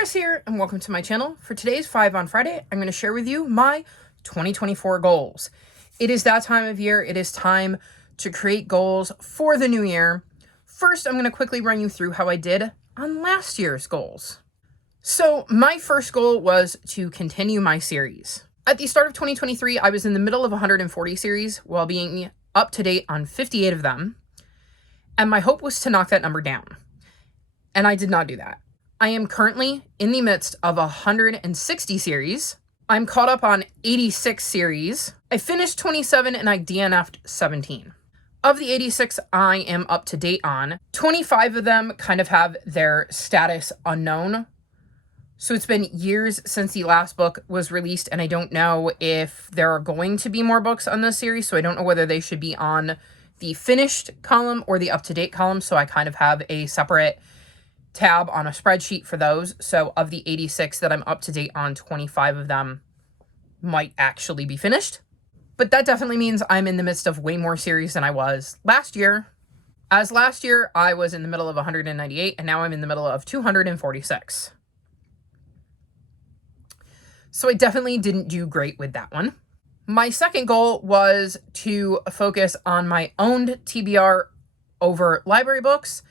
Chris here, and welcome to my channel. For today's 5 on Friday, I'm going to share with you my 2024 goals. It is that time of year. It is time to create goals for the new year. First, I'm going to quickly run you through how I did on last year's goals. So my first goal was to continue my series. At the start of 2023, I was in the middle of 140 series while being up to date on 58 of them. And my hope was to knock that number down. And I did not do that. I am currently in the midst of 160 series. I'm caught up on 86 series. I finished 27 and I DNF'd 17. Of the 86 I am up to date on, 25 of them kind of have their status unknown. So it's been years since the last book was released, and I don't know if there are going to be more books on this series, so I don't know whether they should be on the finished column or the up-to-date column, so I kind of have a separate tab on a spreadsheet for those. So of the 86 that I'm up to date on, 25 of them might actually be finished. But that definitely means I'm in the midst of way more series than I was last year. As last year, I was in the middle of 198, and now I'm in the middle of 246. So I definitely didn't do great with that one. My second goal was to focus on my owned TBR over library books,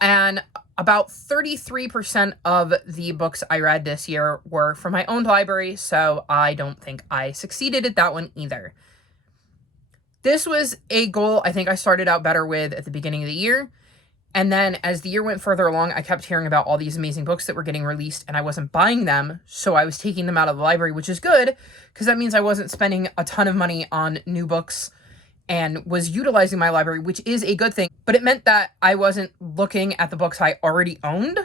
and about 33% of the books I read this year were from my own library, so I don't think I succeeded at that one either. This was a goal I think I started out better with at the beginning of the year, and then as the year went further along, I kept hearing about all these amazing books that were getting released, and I wasn't buying them, so I was taking them out of the library, which is good, because that means I wasn't spending a ton of money on new books and was utilizing my library, which is a good thing. But it meant that I wasn't looking at the books I already owned,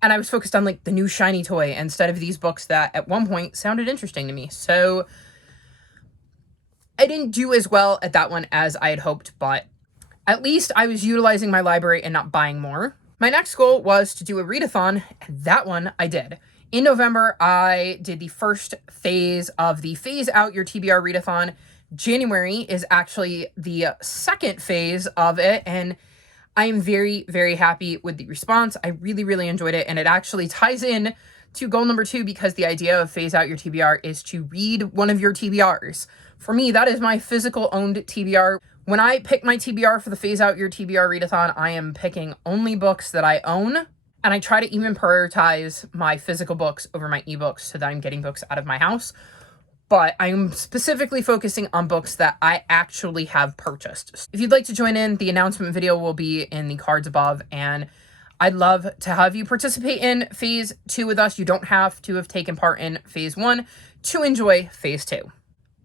and I was focused on like the new shiny toy instead of these books that at one point sounded interesting to me. So I didn't do as well at that one as I had hoped, but at least I was utilizing my library and not buying more. My next goal was to do a readathon, and that one I did. In November, I did the first phase of the Phase Out Your TBR readathon. January is actually the second phase of it, and I am very, very happy with the response. I really, really enjoyed it, and it actually ties in to goal number 2, because the idea of Phase Out Your TBR is to read one of your TBRs. For me, that is my physical owned TBR. When I pick my TBR for the Phase Out Your TBR readathon, I am picking only books that I own, and I try to even prioritize my physical books over my ebooks so that I'm getting books out of my house. But I'm specifically focusing on books that I actually have purchased. If you'd like to join in, the announcement video will be in the cards above, and I'd love to have you participate in Phase 2 with us. You don't have to have taken part in Phase 1 to enjoy Phase 2.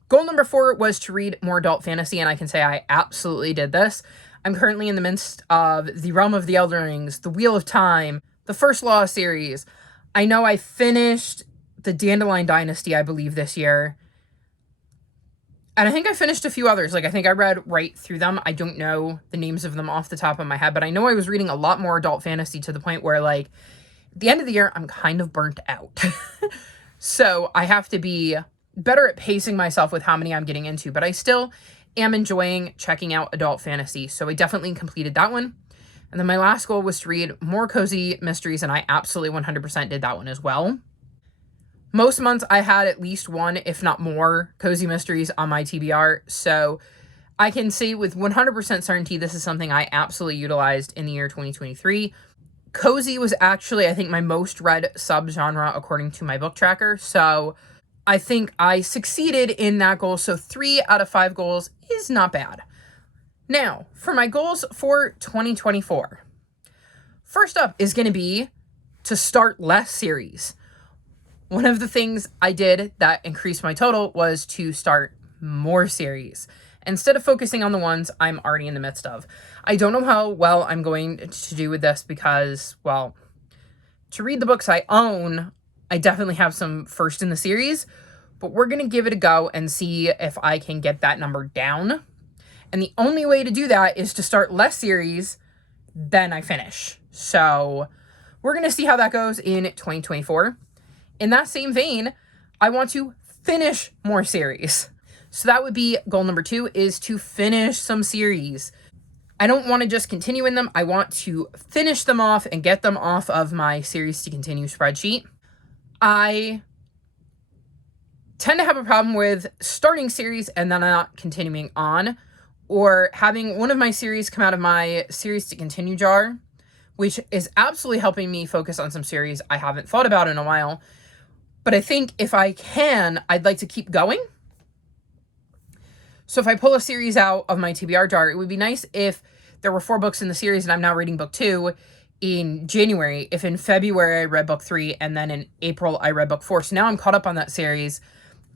Goal number 4 was to read more adult fantasy, and I can say I absolutely did this. I'm currently in the midst of The Realm of the Elden Rings, The Wheel of Time, the First Law series. I know I finished the Dandelion Dynasty, I believe, this year. And I think I finished a few others. Like, I think I read right through them. I don't know the names of them off the top of my head, but I know I was reading a lot more adult fantasy to the point where, like, at the end of the year, I'm kind of burnt out. So I have to be better at pacing myself with how many I'm getting into, but I still am enjoying checking out adult fantasy. So I definitely completed that one. And then my last goal was to read more cozy mysteries, and I absolutely 100% did that one as well. Most months I had at least one, if not more, cozy mysteries on my TBR, so I can say with 100% certainty this is something I absolutely utilized in the year 2023. Cozy was actually, I think, my most read subgenre according to my book tracker, so I think I succeeded in that goal, so 3 out of 5 goals is not bad. Now, for my goals for 2024. First up is going to be to start less series. One of the things I did that increased my total was to start more series instead of focusing on the ones I'm already in the midst of. I don't know how well I'm going to do with this because, well, to read the books I own, I definitely have some first in the series, but we're going to give it a go and see if I can get that number down. And the only way to do that is to start less series than I finish. So we're going to see how that goes in 2024. In that same vein, I want to finish more series. So that would be goal number 2, is to finish some series. I don't want to just continue in them. I want to finish them off and get them off of my series to continue spreadsheet. I tend to have a problem with starting series and then not continuing on, or having one of my series come out of my series to continue jar, which is absolutely helping me focus on some series I haven't thought about in a while. But I think if I can, I'd like to keep going. So if I pull a series out of my TBR jar, it would be nice if there were 4 books in the series and I'm now reading book 2 in January. If in February I read book 3 and then in April I read book 4. So now I'm caught up on that series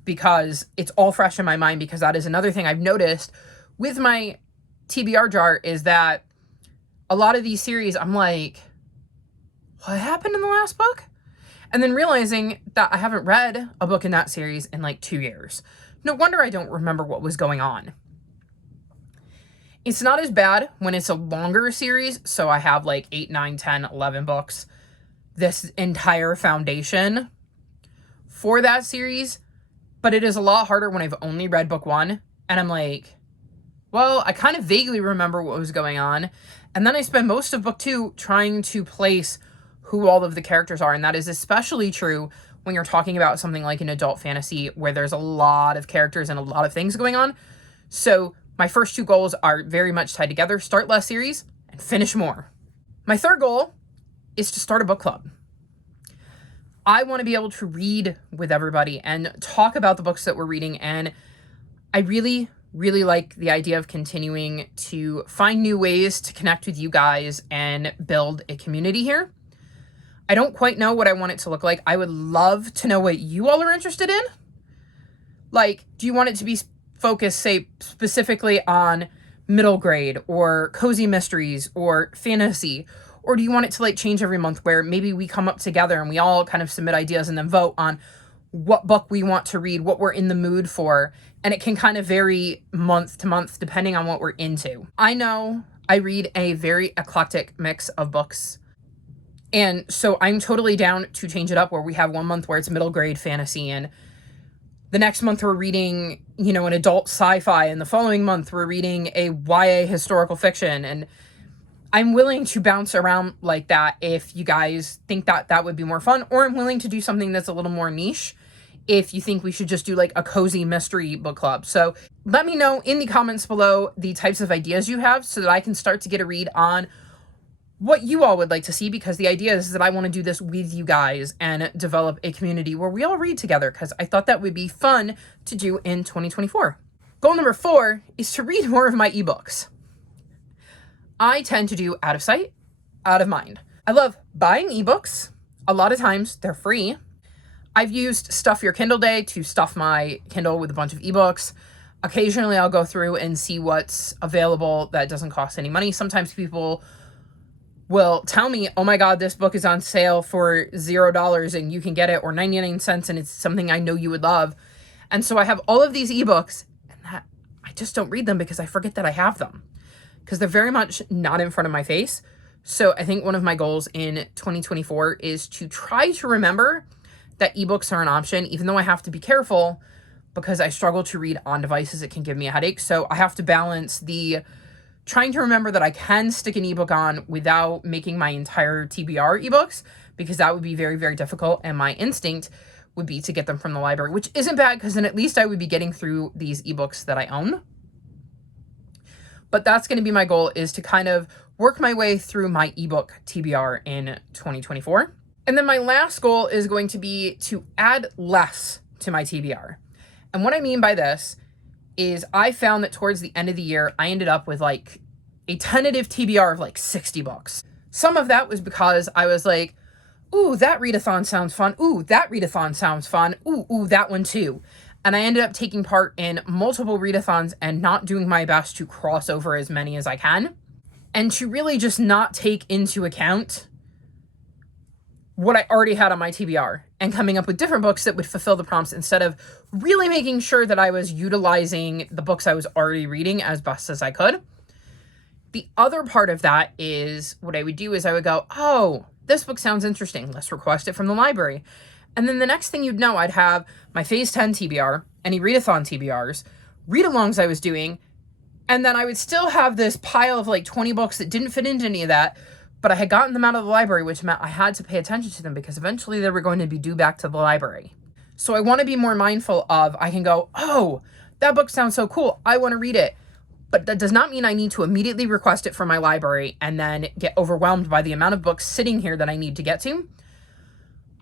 because it's all fresh in my mind, because that is another thing I've noticed with my TBR jar, is that a lot of these series I'm like, what happened in the last book? And then realizing that I haven't read a book in that series in like 2 years. No wonder I don't remember what was going on. It's not as bad when it's a longer series. So I have like 8, 9, 10, 11 books. This entire foundation for that series. But it is a lot harder when I've only read book 1. And I'm like, well, I kind of vaguely remember what was going on. And then I spend most of book 2 trying to place who all of the characters are. And that is especially true when you're talking about something like an adult fantasy where there's a lot of characters and a lot of things going on. So my first 2 goals are very much tied together: start less series and finish more. My third goal is to start a book club. I want to be able to read with everybody and talk about the books that we're reading. And I really, really like the idea of continuing to find new ways to connect with you guys and build a community here. I don't quite know what I want it to look like. I would love to know what you all are interested in. Like, do you want it to be focused, say, specifically on middle grade or cozy mysteries or fantasy? Or do you want it to like change every month, where maybe we come up together and we all kind of submit ideas and then vote on what book we want to read, what we're in the mood for? And it can kind of vary month to month depending on what we're into. I know I read a very eclectic mix of books. And so I'm totally down to change it up, where we have one month where it's middle grade fantasy, and the next month we're reading, an adult sci-fi, and the following month we're reading a YA historical fiction. And I'm willing to bounce around like that if you guys think that that would be more fun, or I'm willing to do something that's a little more niche if you think we should just do like a cozy mystery book club. So let me know in the comments below the types of ideas you have so that I can start to get a read on what you all would like to see, because the idea is that I want to do this with you guys and develop a community where we all read together, because I thought that would be fun to do in 2024. Goal number 4 is to read more of my ebooks. I tend to do out of sight, out of mind. I love buying ebooks. A lot of times they're free. I've used Stuff Your Kindle Day to stuff my Kindle with a bunch of ebooks. Occasionally I'll go through and see what's available that doesn't cost any money. Sometimes people will tell me, oh my God, this book is on sale for $0 and you can get it, or 99 cents, and it's something I know you would love. And so I have all of these ebooks, and that I just don't read them because I forget that I have them, because they're very much not in front of my face. So I think one of my goals in 2024 is to try to remember that ebooks are an option, even though I have to be careful because I struggle to read on devices. It can give me a headache. So I have to balance the trying to remember that I can stick an ebook on without making my entire TBR ebooks, because that would be very, very difficult. And my instinct would be to get them from the library, which isn't bad, because then at least I would be getting through these ebooks that I own. But that's going to be my goal, is to kind of work my way through my ebook TBR in 2024. And then my last goal is going to be to add less to my TBR. And what I mean by this is I found that towards the end of the year, I ended up with like a tentative TBR of like 60 books. Some of that was because I was like, ooh, that readathon sounds fun. Ooh, that readathon sounds fun. Ooh, that one too. And I ended up taking part in multiple readathons and not doing my best to cross over as many as I can, and to really just not take into account what I already had on my TBR and coming up with different books that would fulfill the prompts, instead of really making sure that I was utilizing the books I was already reading as best as I could. The other part of that is what I would do is I would go, oh, this book sounds interesting. Let's request it from the library. And then the next thing you'd know, I'd have my Phase 10 TBR, any readathon TBRs, read-alongs I was doing, And then I would still have this pile of like 20 books that didn't fit into any of that, but I had gotten them out of the library, which meant I had to pay attention to them because eventually they were going to be due back to the library. So I want to be more mindful of, I can go, oh, that book sounds so cool, I want to read it. But that does not mean I need to immediately request it from my library and then get overwhelmed by the amount of books sitting here that I need to get to.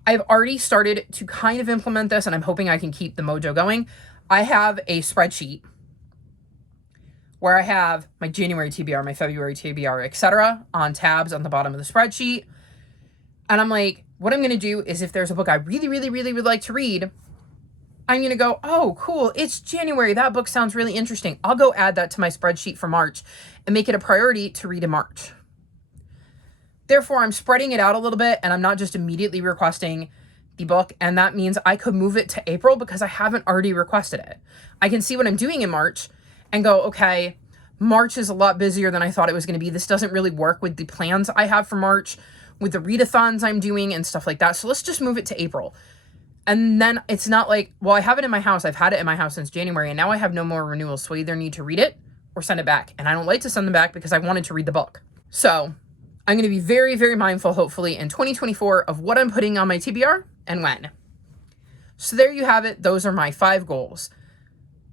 I've already started to kind of implement this, and I'm hoping I can keep the mojo going. I have a spreadsheet where I have my January TBR, my February TBR, etc. on tabs on the bottom of the spreadsheet. And I'm like, what I'm going to do is if there's a book I really, really, really would like to read, I'm going to go, oh, cool, it's January. That book sounds really interesting. I'll go add that to my spreadsheet for March and make it a priority to read in March. Therefore, I'm spreading it out a little bit, and I'm not just immediately requesting the book. And that means I could move it to April because I haven't already requested it. I can see what I'm doing in March and go, okay, March is a lot busier than I thought it was going to be. This doesn't really work with the plans I have for March, with the readathons I'm doing and stuff like that. So let's just move it to April. And then it's not like, well, I have it in my house. I've had it in my house since January, and now I have no more renewals. So I either need to read it or send it back. And I don't like to send them back because I wanted to read the book. So I'm going to be very, very mindful, hopefully, in 2024 of what I'm putting on my TBR and when. So there you have it. Those are my 5 goals.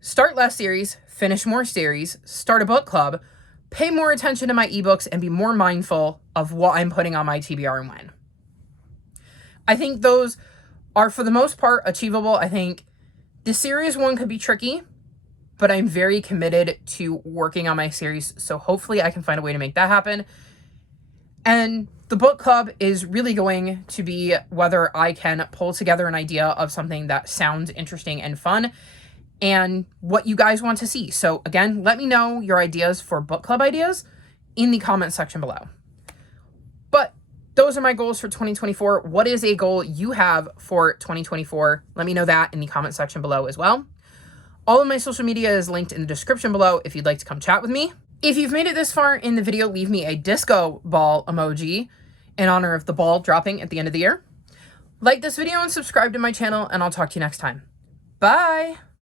Start less series, finish more series, start a book club, pay more attention to my ebooks, and be more mindful of what I'm putting on my TBR and when. I think those are, for the most part, achievable. I think the series one could be tricky, but I'm very committed to working on my series, so hopefully I can find a way to make that happen. And the book club is really going to be whether I can pull together an idea of something that sounds interesting and fun and what you guys want to see. So again, let me know your ideas for book club ideas in the comment section below. But those are my goals for 2024. What is a goal you have for 2024? Let me know that in the comment section below as well. All of my social media is linked in the description below if you'd like to come chat with me. If you've made it this far in the video, leave me a disco ball emoji in honor of the ball dropping at the end of the year. Like this video and subscribe to my channel, and I'll talk to you next time. Bye!